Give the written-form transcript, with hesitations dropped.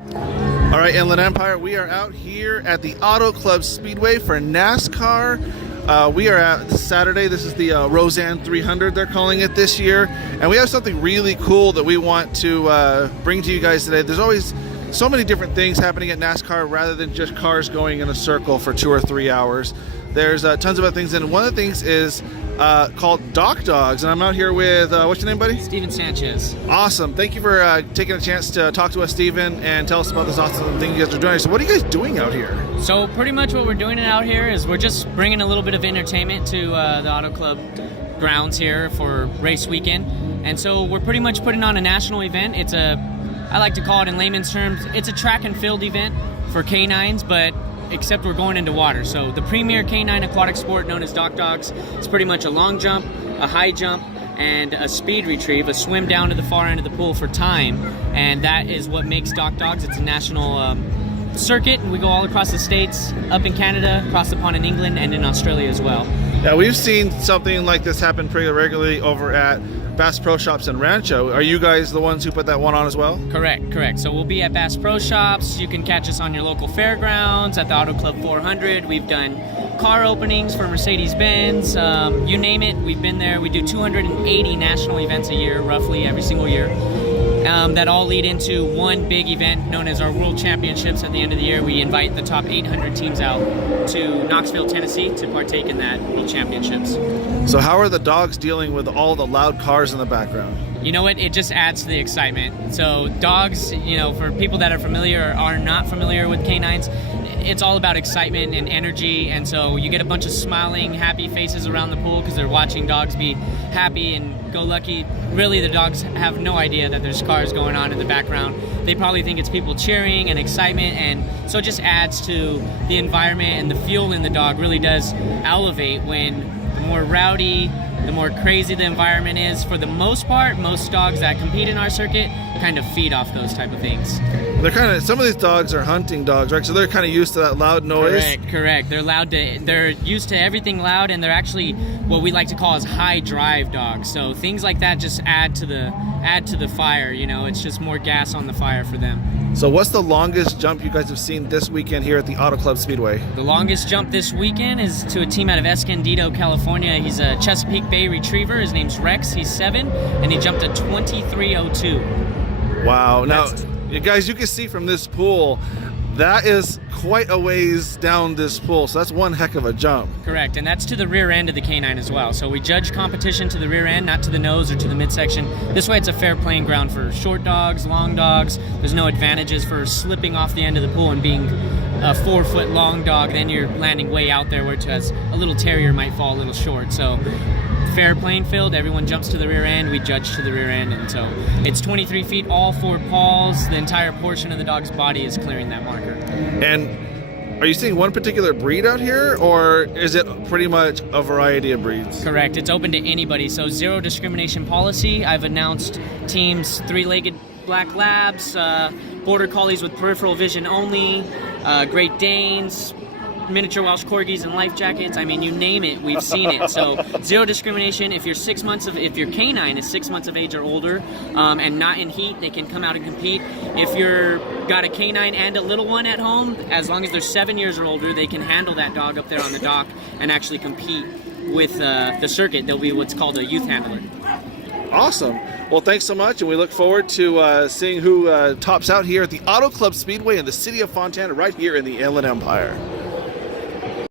All right, Inland Empire, we are out here at the Auto Club Speedway for NASCAR. We are at Saturday. This is the Roseanne 300, they're calling it this year. And we have something really cool that we want to bring to you guys today. There's always so many different things happening at NASCAR rather than just cars going in a circle for 2 or 3 hours. There's tons of other things, and one of the things is called Doc Dogs, and I'm out here with, what's your name, buddy? Steven Sanchez. Awesome. Thank you for taking a chance to talk to us, Steven, and tell us about this awesome thing you guys are doing. So what are you guys doing out here? So pretty much what we're doing out here is we're just bringing a little bit of entertainment to the Auto Club grounds here for race weekend. And so we're pretty much putting on a national event. It's I like to call it in layman's terms, it's a track and field event for canines, but except we're going into water. So the premier canine aquatic sport known as Doc Dogs is pretty much a long jump, a high jump, and a speed retrieve, a swim down to the far end of the pool for time. And that is what makes Doc Dogs. It's a national circuit, and we go all across the states, up in Canada, across the pond in England, and in Australia as well. Yeah, we've seen something like this happen pretty regularly over at Bass Pro Shops in Rancho. Are you guys the ones who put that one on as well? Correct. So we'll be at Bass Pro Shops. You can catch us on your local fairgrounds, at the Auto Club 400. We've done car openings for Mercedes-Benz. You name it, we've been there. We do 280 national events a year, roughly every single year. That all lead into one big event known as our World Championships. At the end of the year, we invite the top 800 teams out to Knoxville, Tennessee to partake in that World Championships. So how are the dogs dealing with all the loud cars in the background? You know what? It just adds to the excitement. So dogs, for people that are familiar or are not familiar with canines, it's all about excitement and energy. And so you get a bunch of smiling, happy faces around the pool because they're watching dogs be happy and go lucky. Really, the dogs have no idea that there's cars going on in the background. They probably think it's people cheering and excitement, and so it just adds to the environment, and the fuel in the dog really does elevate when the more rowdy, the more crazy the environment is. For the most part, most dogs that compete in our circuit kind of feed off those type of things. Some of these dogs are hunting dogs, right? So they're kind of used to that loud noise. Correct. They're used to everything loud, and they're actually what we like to call as high drive dogs. So things like that just add to the fire. It's just more gas on the fire for them. So what's the longest jump you guys have seen this weekend here at the Auto Club Speedway? The longest jump this weekend is to a team out of Escondido, California. He's a Chesapeake Bay Retriever. His name's Rex. He's 7, and he jumped a 23:02. Wow. Now, you guys, you can see from this pool, that is quite a ways down this pool, so that's one heck of a jump. Correct, and that's to the rear end of the canine as well. So we judge competition to the rear end, not to the nose or to the midsection. This way it's a fair playing ground for short dogs, long dogs. There's no advantages for slipping off the end of the pool and being a 4-foot long dog. Then you're landing way out there, whereas a little terrier might fall a little short. So fair playing field, everyone jumps to the rear end, we judge to the rear end, and so it's 23 feet, all 4 paws. The entire portion of the dog's body is clearing that marker. And are you seeing one particular breed out here, or is it pretty much a variety of breeds? Correct, it's open to anybody, so zero discrimination policy. I've announced teams 3-legged black labs, border collies with peripheral vision only, Great Danes, miniature Welsh Corgis and life jackets. I mean, you name it, we've seen it. So zero discrimination. If your canine is 6 months of age or older, and not in heat, they can come out and compete. If you're got a canine and a little one at home, as long as they're 7 years or older, they can handle that dog up there on the dock and actually compete with the circuit. They'll be what's called a youth handler. Awesome. Well, thanks so much, and we look forward to seeing who tops out here at the Auto Club Speedway in the city of Fontana, right here in the Inland Empire.